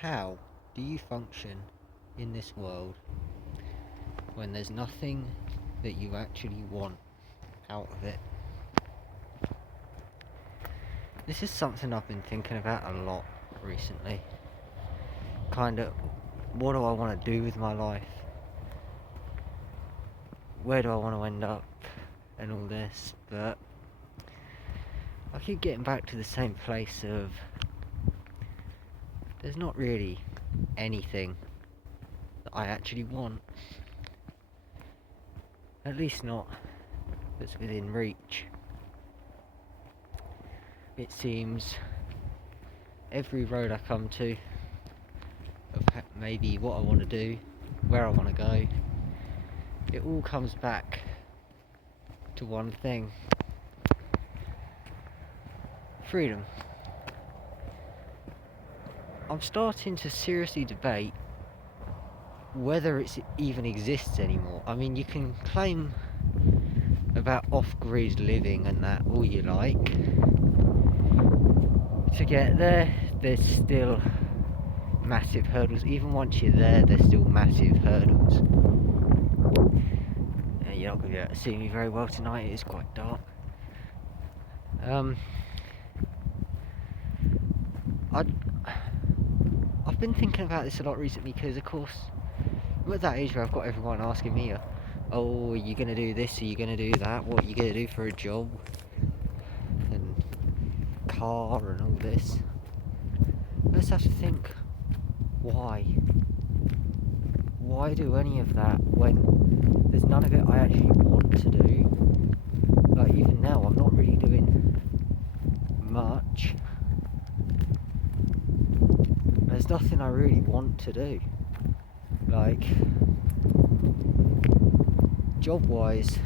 How do you function in this world when there's nothing that you actually want out of it? This is something I've been thinking about a lot recently. Kind of, what do I want to do with my life? Where do I want to end up? And all this, but I keep getting back to the same place of there's not really anything that I actually want. At least not that's within reach. It seems every road I come to of maybe what I want to do, where I want to go, it all comes back to one thing: freedom. I'm starting to seriously debate whether it even exists anymore. I mean, you can claim about off-grid living and that all you like. To get there, there's still massive hurdles. Even once you're there, there's still massive hurdles. You're not going to be able to see me very well tonight, it is quite dark. I've been thinking about this a lot recently because, of course, I'm at that age where I've got everyone asking me, oh, are you going to do this, are you going to do that, what are you going to do for a job, and car and all this. I just have to think, why? Why do any of that when there's none of it I actually want to do? Like, even now, I'm not really doing much. There's nothing I really want to do. Like, job-wise,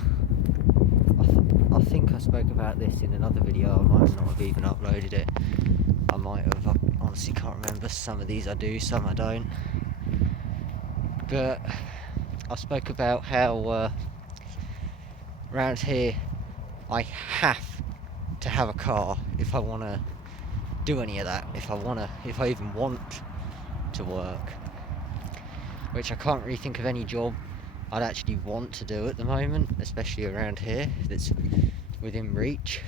I think I spoke about this in another video. I might not have even uploaded it. I might have. I honestly can't remember. Some of these I do, some I don't. But I spoke about how around here I have to have a car if I want to do any of that. If I even want to work. Which I can't really think of any job I'd actually want to do at the moment, especially around here, that's within reach.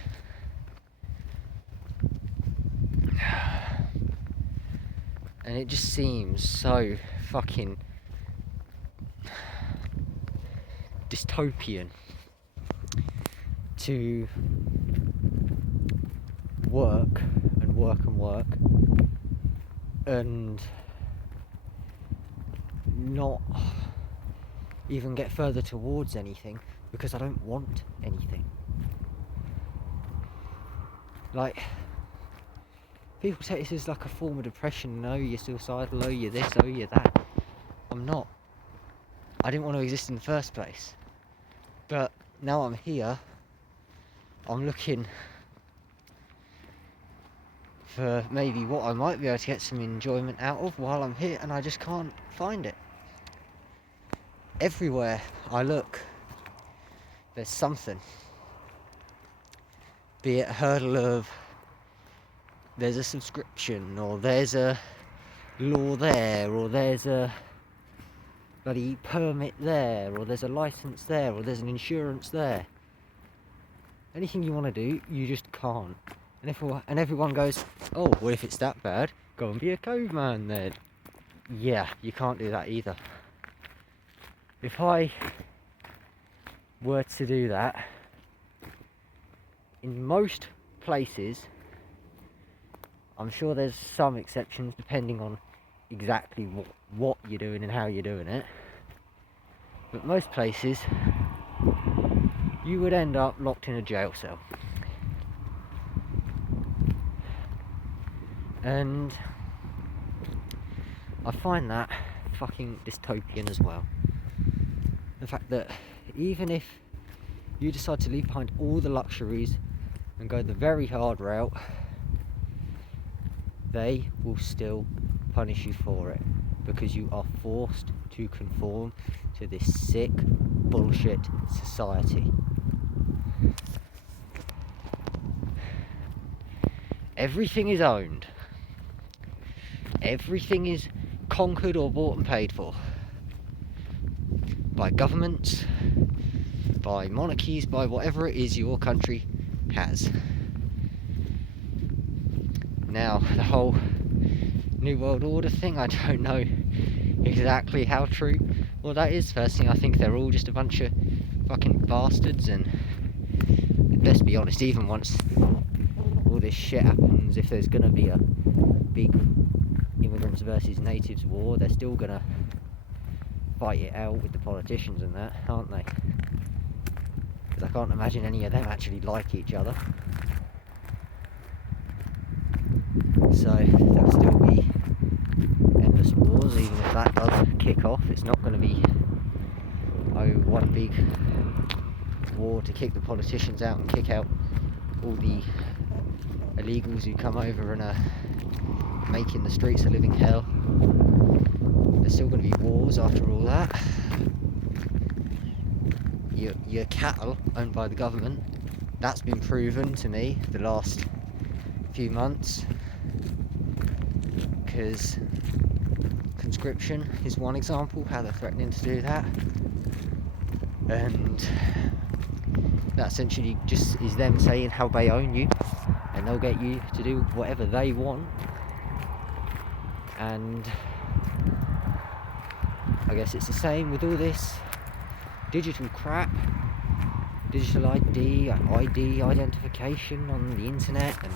And it just seems so fucking dystopian to work and work and work and not even get further towards anything because I don't want anything. Like, people take this as like a form of depression. No, you're suicidal. Oh, you're this. Oh, you're that. I'm not. I didn't want to exist in the first place. But now I'm here. I'm looking for maybe what I might be able to get some enjoyment out of while I'm here, and I just can't find it. Everywhere I look, there's something. Be it a hurdle of there's a subscription, or there's a law there, or there's a bloody permit there, or there's a license there, or there's an insurance there. Anything you want to do, you just can't. And everyone goes, oh, well, if it's that bad, go and be a caveman then. Yeah, you can't do that either. If I were to do that, in most places, I'm sure there's some exceptions depending on exactly what you're doing and how you're doing it, but most places you would end up locked in a jail cell. And I find that fucking dystopian as well. The fact that even if you decide to leave behind all the luxuries and go the very hard route, they will still punish you for it because you are forced to conform to this sick bullshit society. Everything is owned. Everything is conquered or bought and paid for by governments, by monarchies, by whatever it is your country has. Now, the whole New World Order thing, I don't know exactly how true well that is. First thing, I think they're all just a bunch of fucking bastards, and let's be honest, even once all this shit happens, if there's gonna be a big immigrants versus natives war, they're still gonna fight it out with the politicians and that, aren't they? Because I can't imagine any of them actually like each other. So there'll still be endless wars, even if that does kick off. It's not going to be one big war to kick the politicians out and kick out all the illegals who come over and are making the streets a living hell. There's still going to be wars after all that. Your cattle owned by the government, that's been proven to me the last few months, because conscription is one example, how they're threatening to do that, and that essentially just is them saying how they own you and they'll get you to do whatever they want. And I guess it's the same with all this digital crap, digital ID identification on the internet, and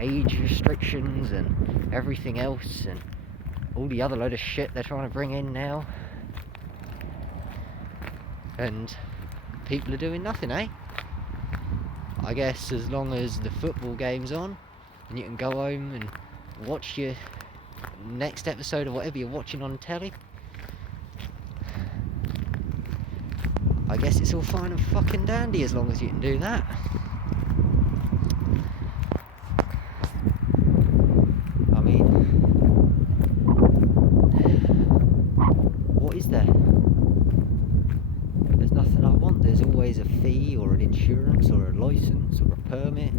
age restrictions and everything else, and all the other load of shit they're trying to bring in now. And people are doing nothing, eh? I guess as long as the football game's on and you can go home and watch your next episode of whatever you're watching on telly, I guess it's all fine and fucking dandy as long as you can do that. I mean, what is there? There's nothing I want. There's always a fee or an insurance or a license or a permit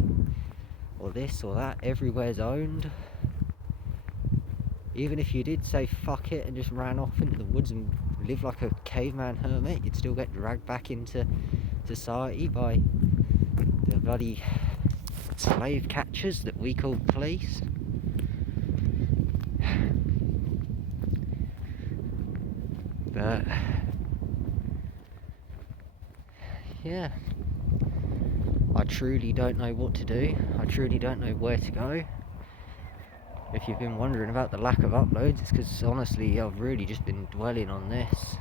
or this or that. Everywhere's owned. Even if you did say fuck it and just ran off into the woods and live like a caveman hermit, you'd still get dragged back into society by the bloody slave catchers that we call police. But yeah, I truly don't know what to do. I truly don't know where to go. If you've been wondering about the lack of uploads, it's because honestly I've really just been dwelling on this.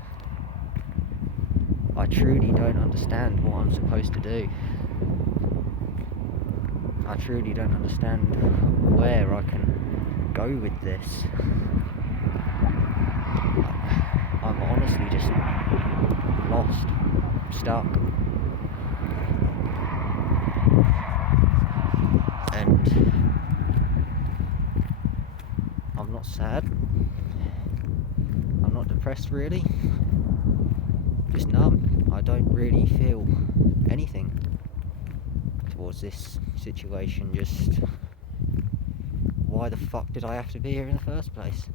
I truly don't understand what I'm supposed to do. I truly don't understand where I can go with this. I'm honestly just lost, stuck. And I'm not sad, I'm not depressed really, just numb. I don't really feel anything towards this situation. Just, why the fuck did I have to be here in the first place?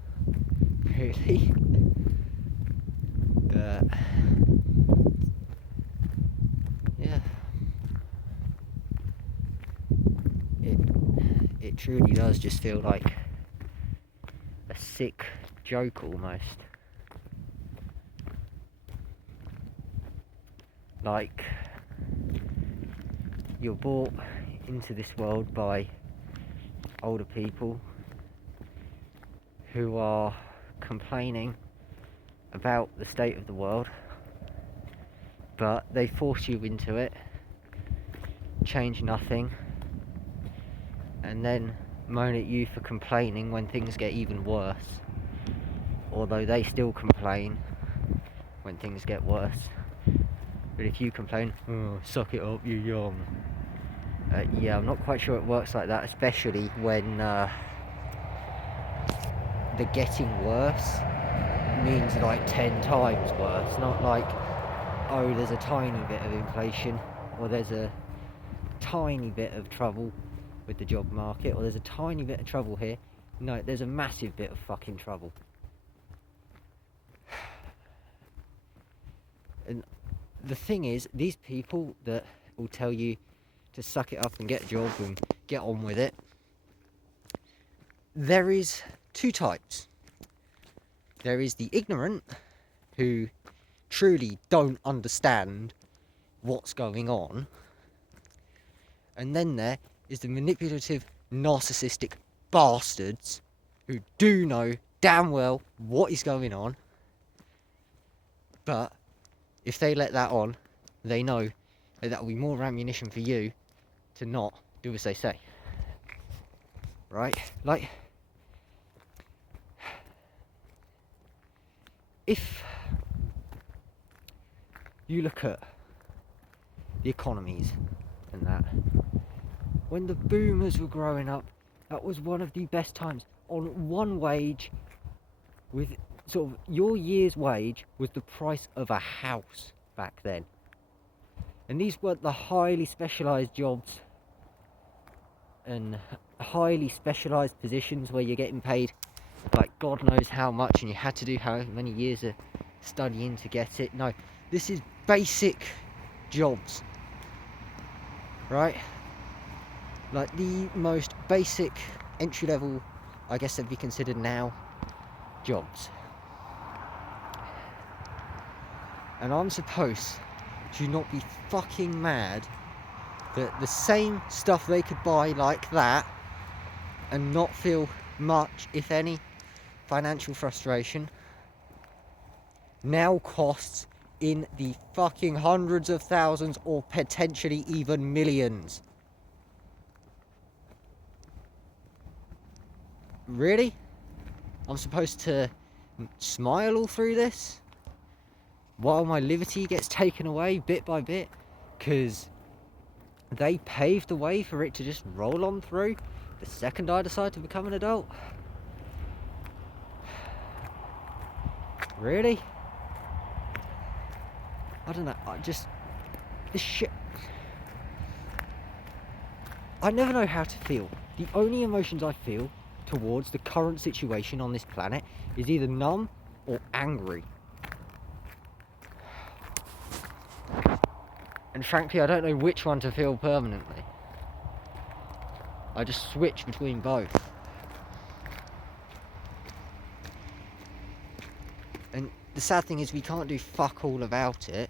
Really? But yeah, it truly does just feel like a sick joke almost. Like you're brought into this world by older people who are complaining about the state of the world, but they force you into it, change nothing, and then moan at you for complaining when things get even worse, although they still complain when things get worse. But if you complain, oh, suck it up, you're young. Yeah, I'm not quite sure it works like that, especially when the getting worse means like 10 times worse. Not like, oh, there's a tiny bit of inflation, or there's a tiny bit of trouble with the job market, or there's a tiny bit of trouble here. No, there's a massive bit of fucking trouble. And the thing is, these people that will tell you to suck it up and get a job and get on with it, there is two types. There is the ignorant who truly don't understand what's going on, and then there is the manipulative, narcissistic bastards who do know damn well what is going on, but if they let that on, they know that will be more ammunition for you to not do as they say. Right? Like, if you look at the economies and that, when the boomers were growing up, that was one of the best times. On one wage, with sort of your year's wage was the price of a house back then. And these were the highly specialised jobs and highly specialised positions where you're getting paid like God knows how much, and you had to do how many years of studying to get it. No, this is basic jobs, right? Like the most basic entry level, I guess they'd be considered now, jobs. And I'm supposed to not be fucking mad that the same stuff they could buy like that and not feel much, if any, financial frustration now costs in the fucking hundreds of thousands or potentially even millions. Really? I'm supposed to smile all through this while my liberty gets taken away bit by bit because they paved the way for it to just roll on through the second I decide to become an adult? Really? I don't know, this shit, I never know how to feel. The only emotions I feel towards the current situation on this planet is either numb or angry. And frankly, I don't know which one to feel permanently. I just switch between both. And the sad thing is we can't do fuck all about it.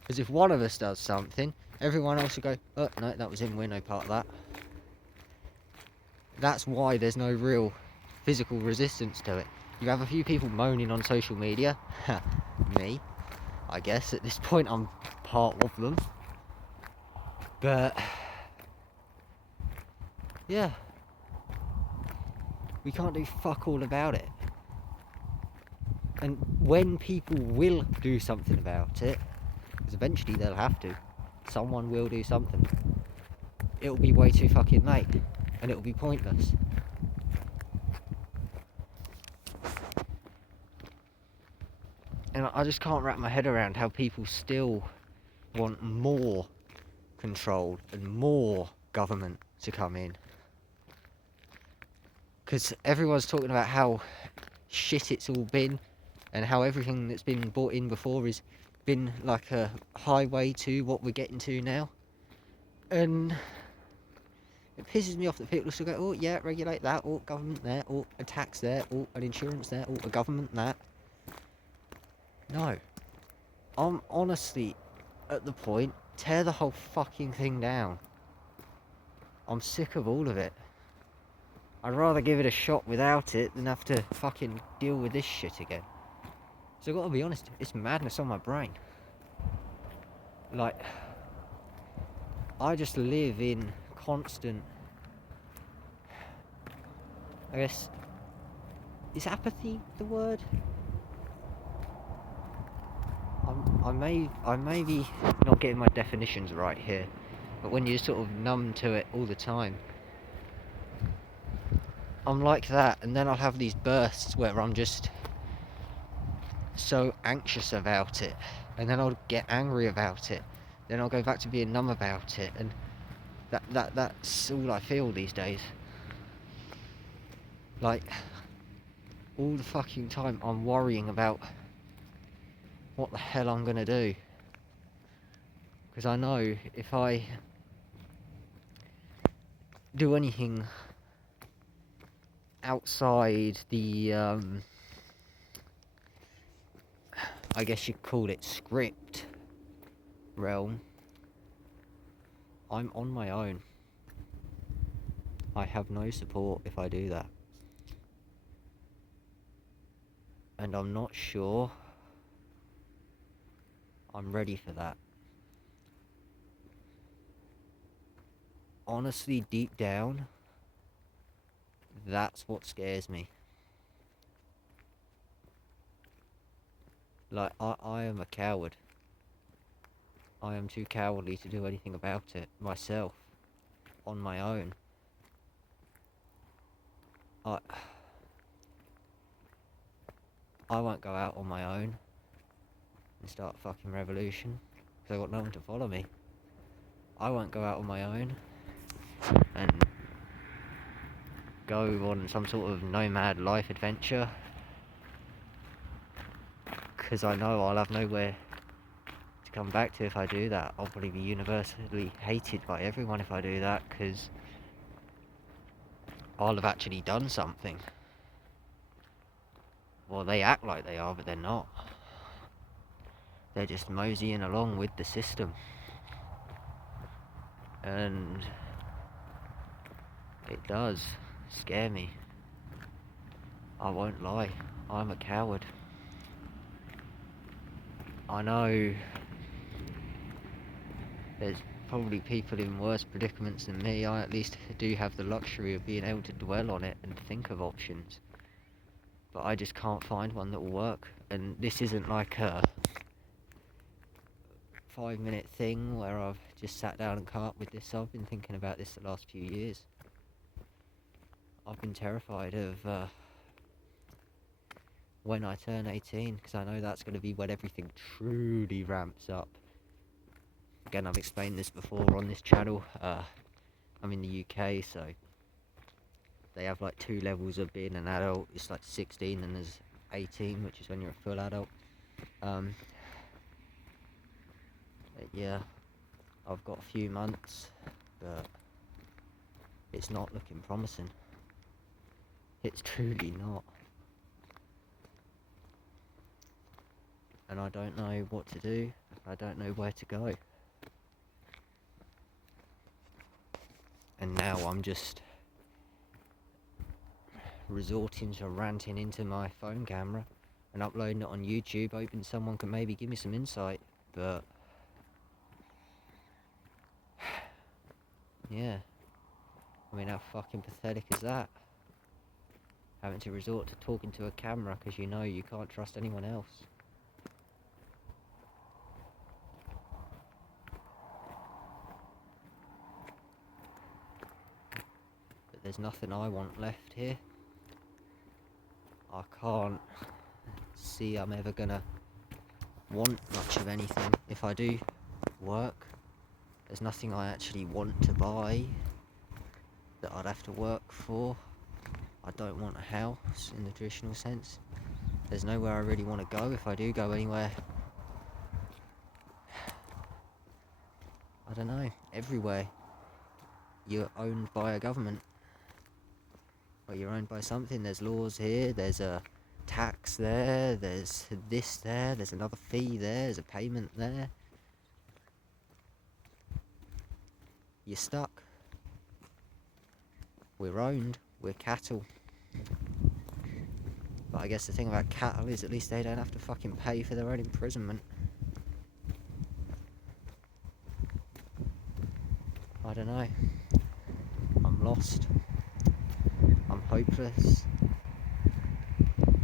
Because if one of us does something, everyone else will go, oh, no, that was him, we're no part of that. That's why there's no real physical resistance to it. You have a few people moaning on social media. Me. I guess at this point I'm part of them. But yeah, we can't do fuck all about it. And when people will do something about it, because eventually they'll have to, someone will do something, it'll be way too fucking late and it'll be pointless. And I just can't wrap my head around how people still want more control and more government to come in. Because everyone's talking about how shit it's all been and how everything that's been brought in before has been like a highway to what we're getting to now. And it pisses me off that people still go, oh yeah, regulate that, or government there, or a tax there, or an insurance there, or a government there. No. I'm honestly at the point, tear the whole fucking thing down. I'm sick of all of it. I'd rather give it a shot without it than have to fucking deal with this shit again. So I've got to be honest, it's madness on my brain. Like, I just live in constant, I guess, is apathy the word? I may be not getting my definitions right here, but when you're sort of numb to it all the time, I'm like that, and then I'll have these bursts where I'm just so anxious about it, and then I'll get angry about it, then I'll go back to being numb about it, and that's all I feel these days. Like, all the fucking time I'm worrying about what the hell I'm gonna do. Because I know if I do anything outside the, I guess you'd call it script realm, I'm on my own. I have no support if I do that. And I'm not sure I'm ready for that. Honestly, deep down, that's what scares me. Like, I am a coward. I am too cowardly to do anything about it myself, on my own. I won't go out on my own and start a fucking revolution, because I've got no one to follow me. I won't go out on my own and go on some sort of nomad life adventure, because I know I'll have nowhere to come back to if I do that. I'll probably be universally hated by everyone if I do that, because I'll have actually done something. Well, they act like they are, but they're not. They're just moseying along with the system. And it does scare me. I won't lie. I'm a coward. I know there's probably people in worse predicaments than me. I at least do have the luxury of being able to dwell on it and think of options. But I just can't find one that will work. And this isn't like a 5-minute thing where I've just sat down and come up with this. I've been thinking about this the last few years. I've been terrified of when I turn 18, because I know that's going to be when everything truly ramps up. Again, I've explained this before on this channel. I'm in the UK, so they have like 2 levels of being an adult. It's like 16 and there's 18, which is when you're a full adult. Yeah, I've got a few months, but it's not looking promising. It's truly not. And I don't know what to do. I don't know where to go. And now I'm just resorting to ranting into my phone camera and uploading it on YouTube, hoping someone can maybe give me some insight. But yeah, I mean, how fucking pathetic is that? Having to resort to talking to a camera because you know you can't trust anyone else. But there's nothing I want left here. I can't see I'm ever gonna want much of anything. If I do work, there's nothing I actually want to buy that I'd have to work for. I don't want a house in the traditional sense. There's nowhere I really want to go. If I do go anywhere, I don't know, everywhere you're owned by a government. Or you're owned by something. There's laws here, there's a tax there, there's this there, there's another fee there, there's a payment there. You're stuck. We're owned, we're cattle. But I guess the thing about cattle is at least they don't have to fucking pay for their own imprisonment. I don't know. I'm lost. I'm hopeless.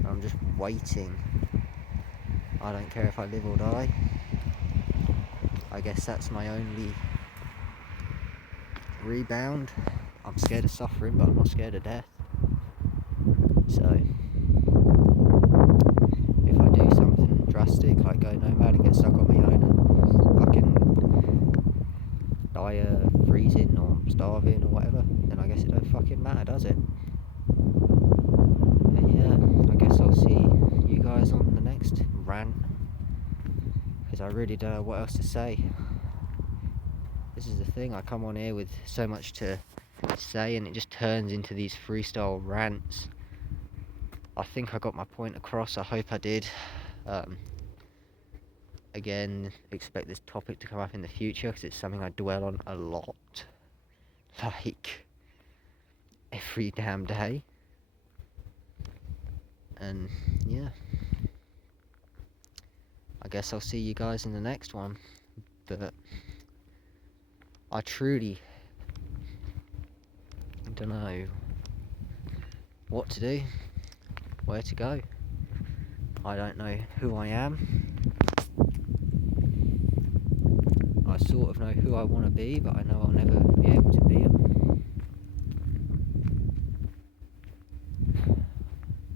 I'm just waiting. I don't care if I live or die. I guess that's my only rebound. I'm scared of suffering, but I'm not scared of death. So, if I do something drastic, like go nomad and get stuck on my own and fucking die of freezing or starving or whatever, then I guess it don't fucking matter, does it? because I really don't know what else to say. This is the thing, I come on here with so much to say and it just turns into these freestyle rants. I think I got my point across, I hope I did. Again, expect this topic to come up in the future because it's something I dwell on a lot. Like, every damn day. And, yeah. I guess I'll see you guys in the next one. But I truly don't know what to do, where to go. I don't know who I am. I sort of know who I want to be, but I know I'll never be able to be it.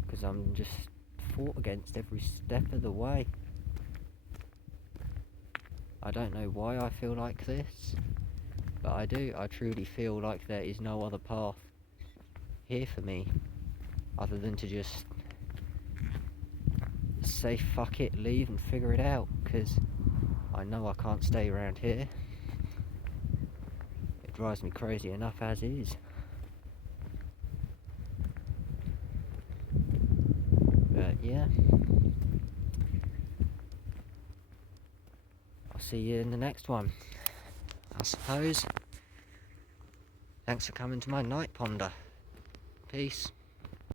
Because I'm just fought against every step of the way. I don't know why I feel like this, but I do. I truly feel like there is no other path here for me other than to just say fuck it, leave and figure it out, because I know I can't stay around here. It drives me crazy enough as is. But yeah, I'll see you in the next one, I suppose. Thanks for coming to my night ponder. Peace.